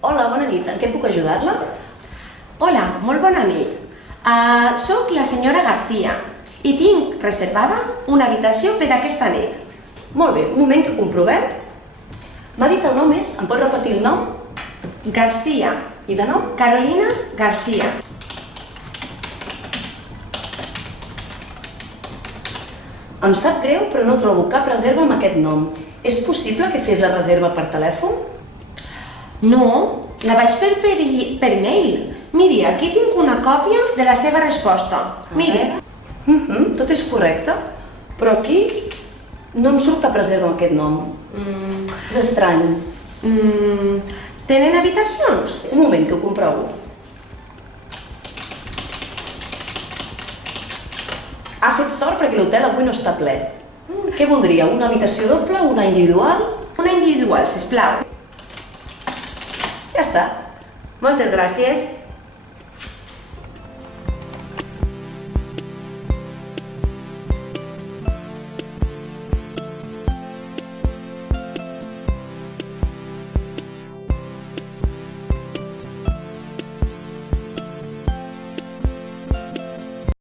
Hola, bona nit. En què puc ajudar-la? Hola, molt bona nit. Soc la senyora Garcia i tinc reservada una habitació per aquesta nit. Molt bé, un moment que ho comprovem. M'ha dit el nom és? Em pot repetir el nom? Garcia. I de nom? Carolina Garcia. Em sap greu, però no trobo cap reserva amb aquest nom. És possible que fes la reserva per telèfon? No, la vaig fer per mail. Miri, aquí tinc una còpia de la seva resposta. Miri. Tot és correcte, però aquí no em surt cap reserva amb aquest nom. És estrany. Tenen habitacions? Un moment que ho comprovo. Ha fet sort perquè l'hotel avui no està ple. Què voldria? Una habitació doble, una individual? Una individual, sisplau. Ja està. Moltes gràcies.